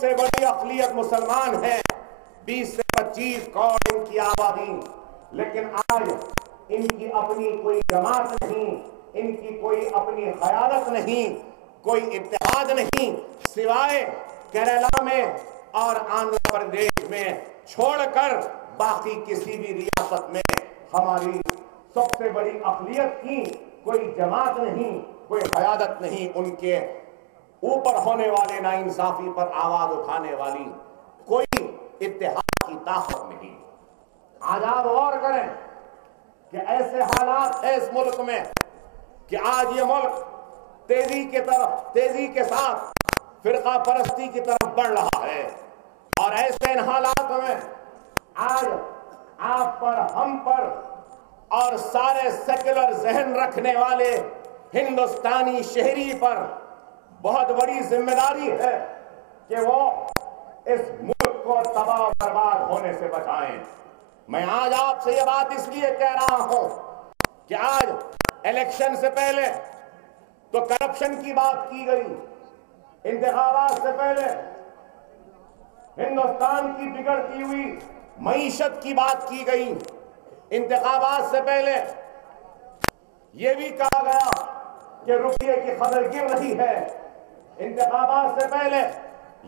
سے بڑی اقلیت مسلمان ہے، 20 سے 25 کروڑ ان کی آبادی، لیکن آج ان کی اپنی کوئی جماعت نہیں، ان کی کوئی اپنی قیادت نہیں، کوئی اتحاد نہیں، سوائے کیرلا میں اور آندھرا پردیش میں چھوڑ کر باقی کسی بھی ریاست میں ہماری سب سے بڑی اقلیت کی کوئی جماعت نہیں، کوئی قیادت نہیں، ان کے اوپر ہونے والے ناانصافی پر آواز اٹھانے والی کوئی اتحاد کی طاقت نہیں۔ آج آپ غور کریں کہ ایسے حالات ہے اس ملک میں کہ آج یہ ملک تیزی کے ساتھ فرقہ پرستی کی طرف بڑھ رہا ہے، اور ایسے ان حالات میں آج آپ پر، ہم پر اور سارے سیکولر ذہن رکھنے والے ہندوستانی شہری پر بہت بڑی ذمہ داری ہے کہ وہ اس ملک کو تباہ و برباد ہونے سے بچائیں۔ میں آج آپ سے یہ بات اس لیے کہہ رہا ہوں کہ آج الیکشن سے پہلے تو کرپشن کی بات کی گئی، انتخابات سے پہلے ہندوستان کی بگڑتی ہوئی معیشت کی بات کی گئی، انتخابات سے پہلے یہ بھی کہا گیا کہ روپیے کی قدر گر رہی ہے، انتخابات سے پہلے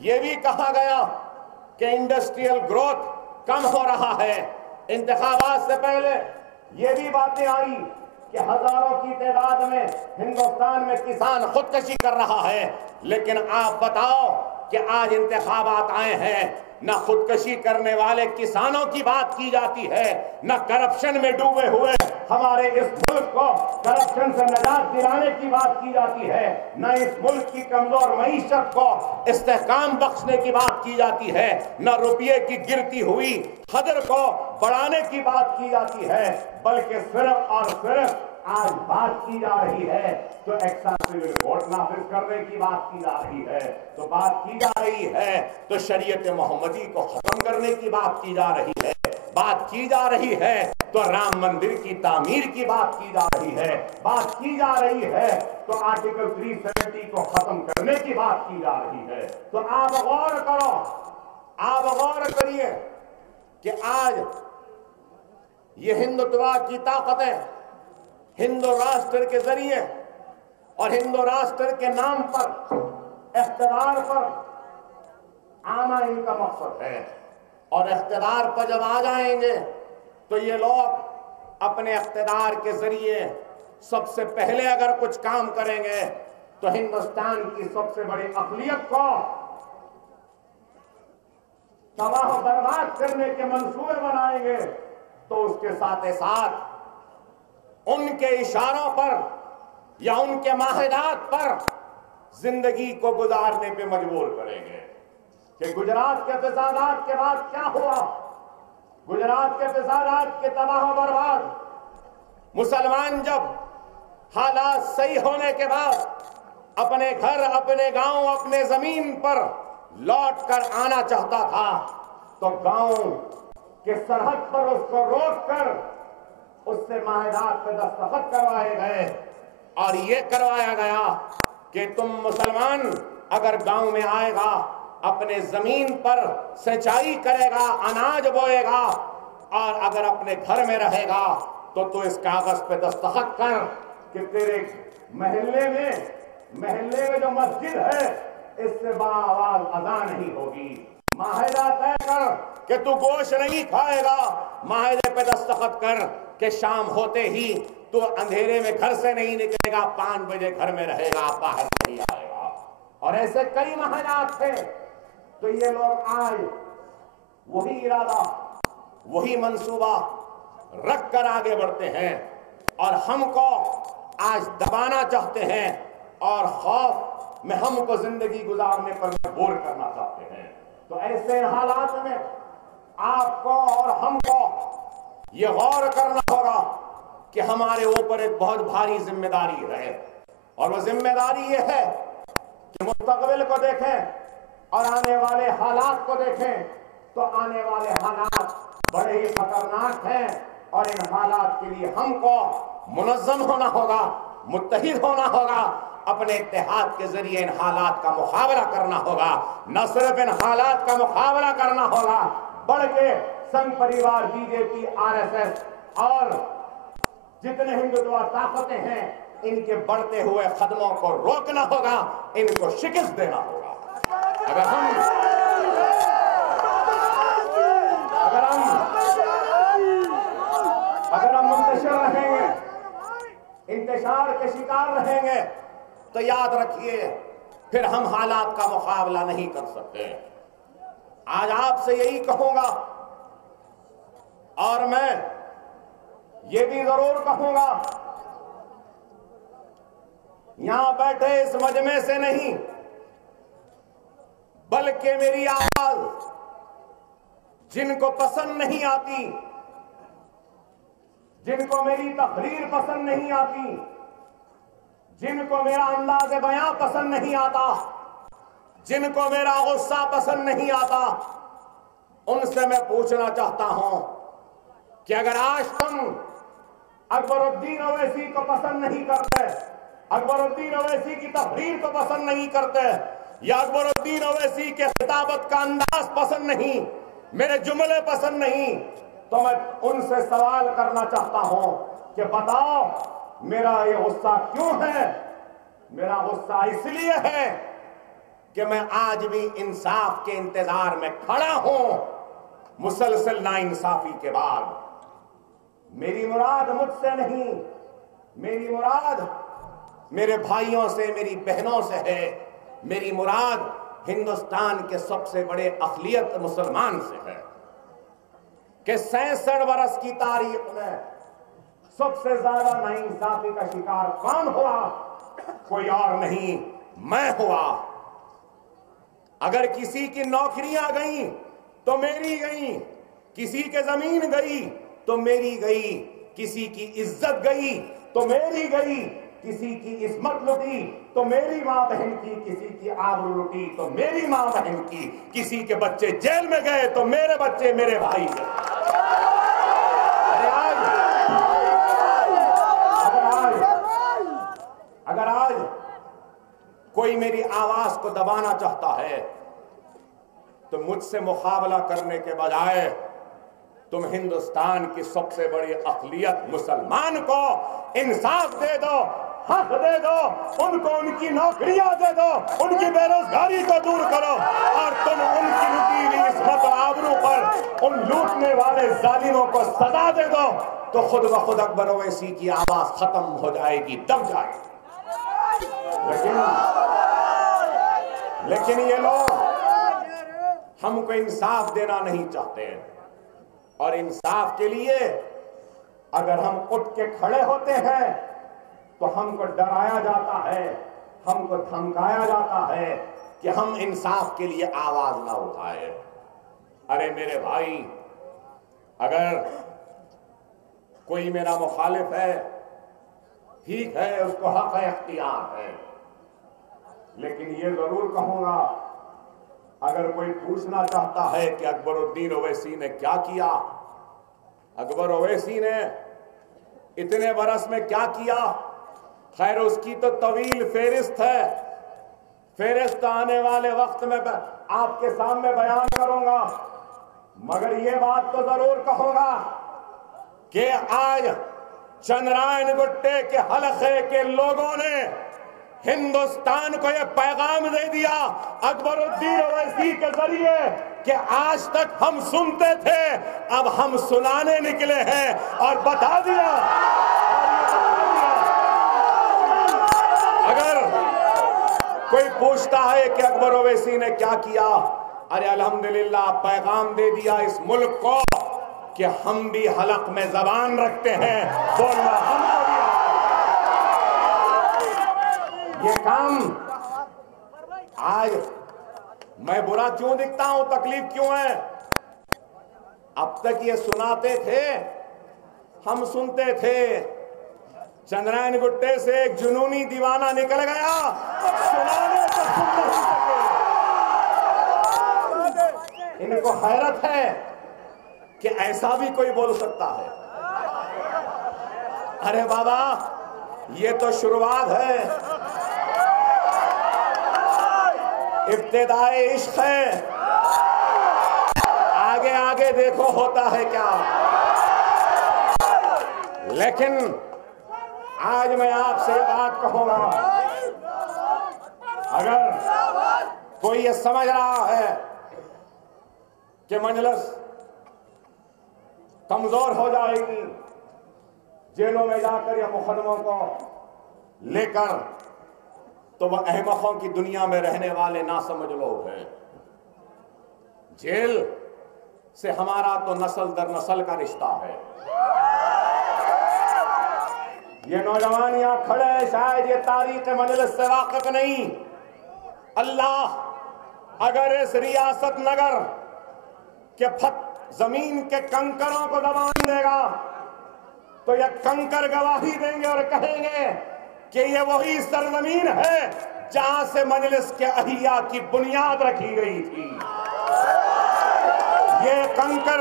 یہ بھی کہا گیا کہ انڈسٹریل گروتھ کم ہو رہا ہے، انتخابات سے پہلے یہ بھی باتیں آئی کہ ہزاروں کی تعداد میں ہندوستان میں کسان خودکشی کر رہا ہے، لیکن آپ بتاؤ کہ آج انتخابات آئے ہیں، نہ خودکشی کرنے والے کسانوں کی بات کی جاتی ہے، نہ کرپشن میں ڈوبے ہوئے ہمارے اس ملک کو کرپشن سے نجات دلانے کی بات کی جاتی ہے، نہ اس ملک کی کمزور معیشت کو استحکام بخشنے کی بات کی جاتی ہے، نہ روپیے کی گرتی ہوئی قدر کو بڑھانے کی بات کی جاتی ہے، بلکہ صرف اور صرف آج بات کی جا رہی ہے تو ایکسیسیبل ووٹ نافذ کرنے کی بات کی جا رہی ہے، تو بات کی جا رہی ہے تو شریعت محمدی کو ختم کرنے کی بات کی جا رہی ہے، بات کی جا رہی ہے تو رام مندر کی تعمیر کی بات کی جا رہی ہے، بات کی جا رہی ہے تو آرٹیکل 370 کو ختم کرنے کی بات کی جا رہی ہے۔ تو آپ غور کرو، آپ غور کریے کہ آج یہ ہندوتوا کی طاقتیں ہندو راشٹر کے ذریعے اور ہندو راشٹر کے نام پر اقتدار پر آنا ان کا مقصد ہے، اور اقتدار پر جب آ جائیں گے تو یہ لوگ اپنے اقتدار کے ذریعے سب سے پہلے اگر کچھ کام کریں گے تو ہندوستان کی سب سے بڑی اقلیت کو تباہ و برباد کرنے کے منصوبے بنائیں گے، تو اس کے ساتھ ساتھ ان کے اشاروں پر یا ان کے معاہدات پر زندگی کو گزارنے پہ مجبور کریں گے۔ کہ گجرات کے فسادات کے بعد کیا ہوا؟ گجرات کے فسادات کے تباہ و برباد، مسلمان جب حالات صحیح ہونے کے بعد اپنے گھر، اپنے گاؤں، اپنے زمین پر لوٹ کر آنا چاہتا تھا تو گاؤں کے سرحد پر اس کو روک کر اس سے معاہدات پہ دستخط کروائے گئے، اور یہ کروایا گیا کہ تم مسلمان اگر گاؤں میں آئے گا، اپنے زمین پر سینچائی کرے گا، اناج بوئے گا، اور اگر اپنے گھر میں رہے گا تو اس کاغذ پہ دستخط کر کہ تیرے محلے میں جو مسجد ہے اس سے بڑا آواز اذان نہیں ہوگی، معاہدہ طے کر کہ تو گوشت نہیں کھائے گا، معاہدے پہ دستخط کر کہ شام ہوتے ہی تو اندھیرے میں گھر سے نہیں نکلے گا، 5 بجے گھر میں رہے گا، باہر نہیں آئے گا، اور ایسے کئی معاہدات تھے۔ تو یہ لوگ آج وہی ارادہ، وہی منصوبہ رکھ کر آگے بڑھتے ہیں اور ہم کو آج دبانا چاہتے ہیں اور خوف میں ہم کو زندگی گزارنے پر مجبور کرنا چاہتے ہیں۔ تو ایسے حالات میں آپ کو اور ہم کو یہ غور کرنا ہوگا کہ ہمارے اوپر ایک بہت بھاری ذمہ داری ہے، اور وہ ذمہ داری یہ ہے کہ مستقبل کو دیکھیں اور آنے والے حالات کو دیکھیں تو آنے والے حالات بڑے ہی خطرناک ہیں، اور ان حالات کے لیے ہم کو منظم ہونا ہوگا، متحد ہونا ہوگا، اپنے اتحاد کے ذریعے ان حالات کا مقابلہ کرنا ہوگا. نہ صرف ان حالات کا مقابلہ کرنا ہوگا بلکہ سنگھ پریوار، بی جے پی، RSS اور جتنے ہندوتوا طاقتیں ہیں ان کے بڑھتے ہوئے قدموں کو روکنا ہوگا، ان کو شکست دینا ہوگا. اگر ہم منتشر رہیں گے، انتشار کے شکار رہیں گے تو یاد رکھیے پھر ہم حالات کا مقابلہ نہیں کر سکتے. آج آپ سے یہی کہوں گا اور میں یہ بھی ضرور کہوں گا، یہاں بیٹھے اس مجمع سے نہیں بلکہ میری آواز جن کو پسند نہیں آتی، جن کو میری تقریر پسند نہیں آتی، جن کو میرا انداز بیان پسند نہیں آتا، جن کو میرا غصہ پسند نہیں آتا، ان سے میں پوچھنا چاہتا ہوں کہ اگر آج تم اکبر الدین اویسی کو پسند نہیں کرتے، اکبر الدین اویسی کی تقریر کو پسند نہیں کرتے، یا اکبر الدین اویسی کے خطابت کا انداز پسند نہیں، میرے جملے پسند نہیں، تو میں ان سے سوال کرنا چاہتا ہوں کہ بتاؤ میرا یہ غصہ کیوں ہے؟ میرا غصہ اس لیے ہے کہ میں آج بھی انصاف کے انتظار میں کھڑا ہوں مسلسل ناانصافی کے بعد. میری مراد مجھ سے نہیں، میری مراد میرے بھائیوں سے، میری بہنوں سے ہے، میری مراد ہندوستان کے سب سے بڑے اقلیت مسلمان سے ہے کہ 66 برس کی تاریخ میں سب سے زیادہ ناانصافی کا شکار کون ہوا؟ کوئی اور نہیں، میں ہوا. اگر کسی کی نوکریاں گئیں تو میری گئیں، کسی کے زمین گئی تو میری گئی، کسی کی عزت گئی تو میری گئی، کسی کی عصمت لٹی تو میری ماں بہن کی، کسی کی آبرو لٹی تو میری ماں بہن کی، کسی کے بچے جیل میں گئے تو میرے بچے میرے بھائی گئے. اگر آج کوئی میری آواز کو دبانا چاہتا ہے تو مجھ سے مقابلہ کرنے کے بجائے تم ہندوستان کی سب سے بڑی اقلیت مسلمان کو انصاف دے دو، حق دے دو، ان کو ان کی نوکریاں دے دو، ان کی بے روزگاری کو دور کرو، اور تم ان کی لوٹی ہوئی عصمت و آبرو پر ان لوٹنے والے ظالموں کو سزا دے دو تو خود بخود اکبر اویسی کی آواز ختم ہو جائے گی، دب جائے گی. لیکن یہ لوگ ہم کو انصاف دینا نہیں چاہتے ہیں، اور انصاف کے لیے اگر ہم اٹھ کے کھڑے ہوتے ہیں تو ہم کو ڈرایا جاتا ہے، ہم کو دھمکایا جاتا ہے کہ ہم انصاف کے لیے آواز نہ اٹھائے. ارے میرے بھائی، اگر کوئی میرا مخالف ہے ٹھیک ہے، اس کو حق اختیار ہے، لیکن یہ ضرور کہوں گا اگر کوئی پوچھنا چاہتا ہے کہ اکبر الدین اویسی نے کیا کیا، اکبر اویسی نے اتنے برس میں کیا کیا، خیر اس کی تو طویل فہرست ہے، فہرست آنے والے وقت میں آپ کے سامنے بیان کروں گا. مگر یہ بات تو ضرور کہوں گا کہ آج چندرائن گٹے کے حلقے کے لوگوں نے ہندوستان کو یہ پیغام دے دیا اکبر الدین اویسی کے ذریعے کہ آج تک ہم سنتے تھے، اب ہم سنانے نکلے ہیں، اور بتا دیا. اگر کوئی پوچھتا ہے کہ اکبر اویسی نے کیا کیا، ارے الحمدللہ پیغام دے دیا اس ملک کو کہ ہم بھی حلق میں زبان رکھتے ہیں، بولنا ہم کو بھی. یہ کام آج میں برا کیوں دکھتا ہوں، تکلیف کیوں ہے؟ اب تک یہ سناتے تھے، ہم سنتے تھے، چندرائن گٹے سے ایک جنونی دیوانہ نکل گیا، سنانے تو سن نہیں سکے. ان کو حیرت ہے کہ ایسا بھی کوئی بول سکتا ہے. ارے بابا، یہ تو شروعات ہے، ابتدائے عشق ہے، آگے آگے دیکھو ہوتا ہے کیا۔ لیکن آج میں آپ سے بات کہوں گا، اگر کوئی یہ سمجھ رہا ہے کہ مجلس کمزور ہو جائے گی، جیلوں میں جا کر یا مقدموں کو لے کر، تو وہ احمقوں کی دنیا میں رہنے والے ناسمجھ لوگ ہیں۔ جیل سے ہمارا تو نسل در نسل کا رشتہ ہے۔ یہ نوجوان یہاں کھڑے ہیں، شاید یہ تاریخ مجلس سے واقف نہیں۔ اللہ اگر اس ریاست نگر کے زمین کے کنکروں کو دبان دے گا تو یہ کنکر گواہی دیں گے اور کہیں گے کہ یہ وہی سرزمین ہے جہاں سے مجلس کے احیا کی بنیاد رکھی گئی تھی۔ یہ کنکر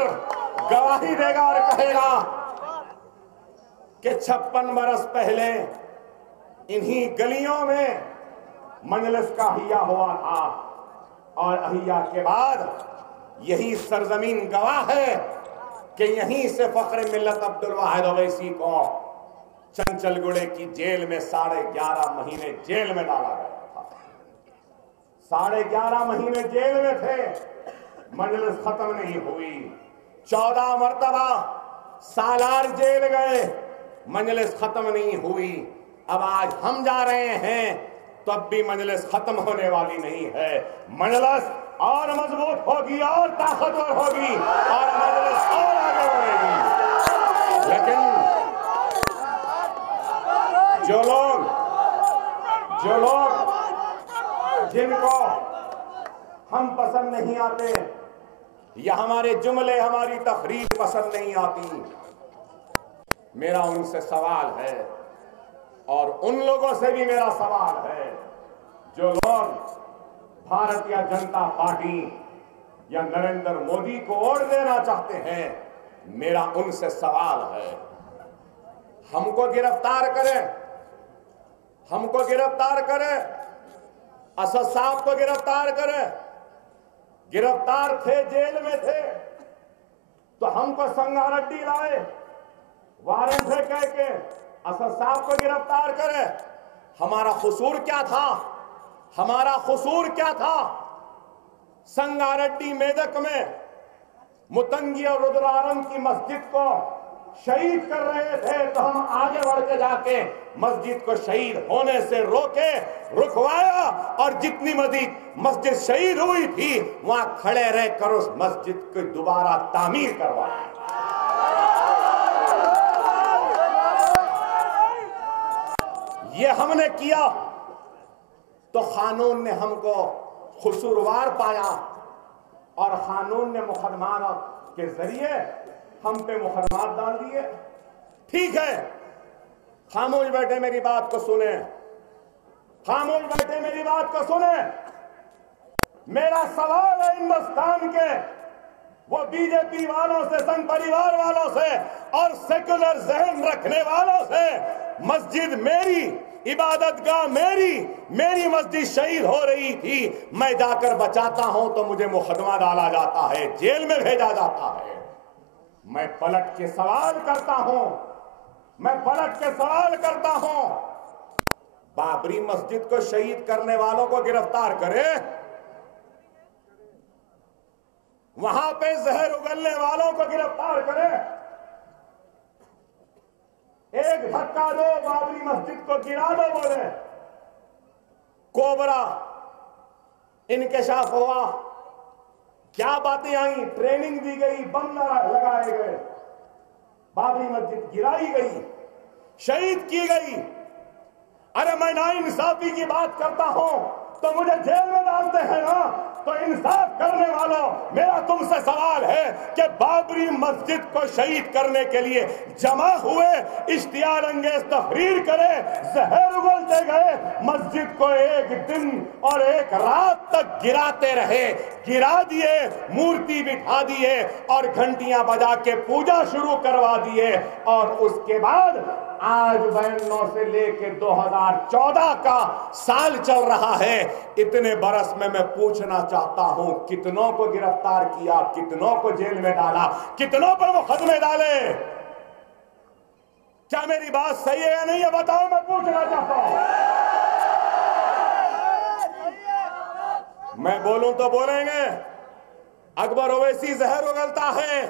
گواہی دے گا اور کہے گا کہ 56 برس پہلے انہی گلیوں میں مجلس کا احیا ہوا تھا، اور احیا کے بعد یہی سرزمین گواہ ہے کہ یہیں سے فخر ملت عبدالواحد اویسی کو چنچل گڑے کی جیل میں 11.5 مہینے جیل میں ڈالا گیا تھا۔ 11.5 مہینے جیل میں تھے، مجلس ختم نہیں ہوئی۔ 14 مرتبہ سالار جیل گئے، مجلس ختم نہیں ہوئی۔ اب آج ہم جا رہے ہیں تو اب بھی مجلس ختم ہونے والی نہیں ہے۔ مجلس اور مضبوط ہوگی اور طاقتور ہوگی اور مجلس اور آگے بڑھے گی۔ لیکن جو لوگ جن کو ہم پسند نہیں آتے یا ہمارے جملے ہماری تقریر پسند نہیں آتی، میرا ان سے سوال ہے اور ان لوگوں سے بھی میرا سوال ہے جو لوگ بھارتیہ جنتا پارٹی یا نریندر مودی کو ووٹ دینا چاہتے ہیں، میرا ان سے سوال ہے، ہم کو گرفتار کریں، ہم کو گرفتار کریں، اسد صاحب کو گرفتار کریں، گرفتار تھے، جیل میں تھے تو ہم کو سنگاریڈی لائے، وارنٹ سے کہہ کے اسد صاحب کو گرفتار کرے۔ ہمارا قصور کیا تھا؟ ہمارا قصور کیا تھا؟ سنگاریڈی میدک میں متنگی اور رودرارم کی مسجد کو شہید کر رہے تھے تو ہم آگے بڑھ کے جا کے مسجد کو شہید ہونے سے روکے، رکوایا، اور جتنی مسجد شہید ہوئی تھی وہاں کھڑے رہ کر اس مسجد کو دوبارہ تعمیر کروایا۔ یہ ہم نے کیا تو قانون نے ہم کو قصوروار پایا اور قانون نے مقدمات کے ذریعے ہم پہ مقدمات ڈال دیے۔ ٹھیک ہے، خاموش بیٹھے میری بات کو سنیں، خاموش بیٹھے میری بات کو سنیں۔ میرا سوال ہے ہندوستان کے وہ بی جے پی والوں سے، سنگ پریوار والوں سے اور سیکولر ذہن رکھنے والوں سے، مسجد میری، عبادت گاہ میری مسجد شہید ہو رہی تھی، میں جا کر بچاتا ہوں تو مجھے مقدمہ ڈالا جاتا ہے، جیل میں بھیجا جاتا ہے۔ میں پلٹ کے سوال کرتا ہوں، میں پلٹ کے سوال کرتا ہوں، بابری مسجد کو شہید کرنے والوں کو گرفتار کرے، وہاں پہ زہر اگلنے والوں کو گرفتار کرے، ایک دھکا دو، بابری مسجد کو گرا دو، بولے کوبرا انکشاف ہوا، کیا باتیں آئیں، ٹریننگ دی گئی، بم لگائے گئے، بابری مسجد گرائی گئی، شہید کی گئی۔ ارے میں ناانصافی کی بات کرتا ہوں تو مجھے جیل میں ڈالتے ہیں نا، تو انصاف کرنے والوں، میرا تم سے سوال ہے کہ بابری مسجد کو شہید کرنے کے لیے جمع ہوئے، اشتعال انگیز تقریر کرے، زہر اگلتے گئے، مسجد کو ایک دن اور ایک رات تک گراتے رہے، گرا دیے، مورتی بٹھا دیے اور گھنٹیاں بجا کے پوجا شروع کروا دیے، اور اس کے بعد آج 92 سے لے کے 2014 کا سال چل رہا ہے، اتنے برس میں پوچھنا چاہتا ہوں کتنوں کو گرفتار کیا، کتنوں کو جیل میں ڈالا، کتنوں پر مقدمے ڈالے؟ کیا میری بات صحیح ہے یا نہیں ہے بتاؤ، میں پوچھنا چاہتا ہوں۔ میں بولوں تو بولیں گے، اکبر اویسی زہر اگلتا ہے،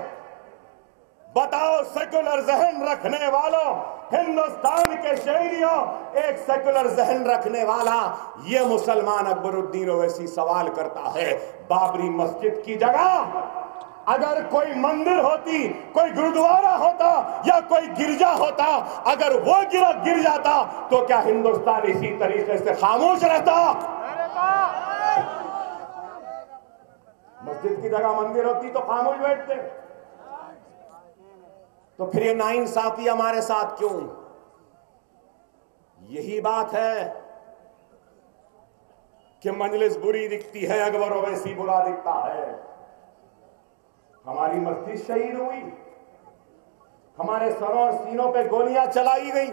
بتاؤ سیکولر ذہن رکھنے والوں، ہندوستان کے شہریوں، ایک سیکولر ذہن رکھنے والا یہ مسلمان اکبر الدین اویسی سوال کرتا ہے، بابری مسجد کی جگہ اگر کوئی مندر ہوتی، کوئی گرودوارا ہوتا یا کوئی گرجا ہوتا، اگر وہ گر جاتا تو کیا ہندوستان اسی طریقے سے خاموش رہتا؟ مسجد کی جگہ مندر ہوتی تو خاموش بیٹھتے۔ تو پھر یہ ناانصافی ہمارے ساتھ کیوں؟ یہی بات ہے کہ مجلس بری دکھتی ہے، اکبر اویسی برا دکھتا ہے۔ ہماری مسجد شہید ہوئی، ہمارے سروں اور سینوں پہ گولیاں چلائی گئی،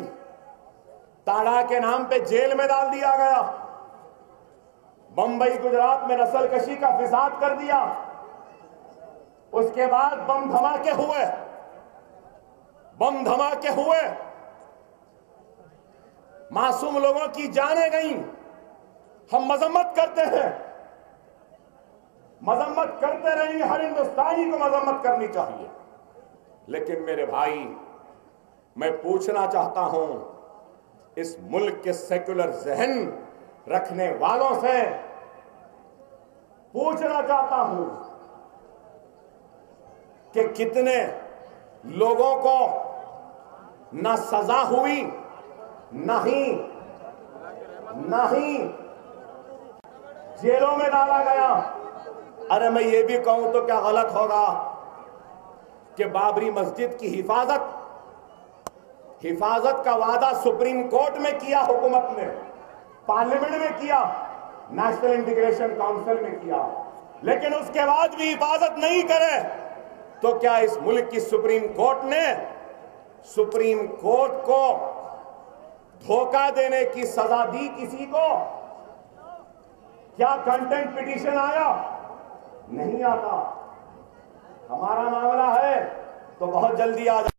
تاڑا کے نام پہ جیل میں ڈال دیا گیا، بمبئی گجرات میں نسل کشی کا فساد کر دیا، اس کے بعد بم دھماکے ہوئے، معصوم لوگوں کی جانیں گئیں۔ ہم مذمت کرتے ہیں، مذمت کرتے رہیں، ہر ہندوستانی کو مذمت کرنی چاہیے، لیکن میرے بھائی میں پوچھنا چاہتا ہوں اس ملک کے سیکولر ذہن رکھنے والوں سے، پوچھنا چاہتا ہوں کہ کتنے لوگوں کو نہ سزا ہوئی، نہ ہی جیلوں میں ڈالا گیا۔ ارے میں یہ بھی کہوں تو کیا غلط ہوگا کہ بابری مسجد کی حفاظت کا وعدہ سپریم کورٹ میں کیا، حکومت نے پارلیمنٹ میں کیا، نیشنل انٹیگریشن کونسل میں کیا، لیکن اس کے بعد بھی حفاظت نہیں کرے تو کیا اس ملک کی سپریم کورٹ نے سپریم کورٹ کو دھوکہ دینے کی سزا دی کسی کو؟ کیا کنٹینٹ پٹیشن آیا؟ نہیں آتا۔ ہمارا معاملہ ہے تو بہت جلدی آ جائے۔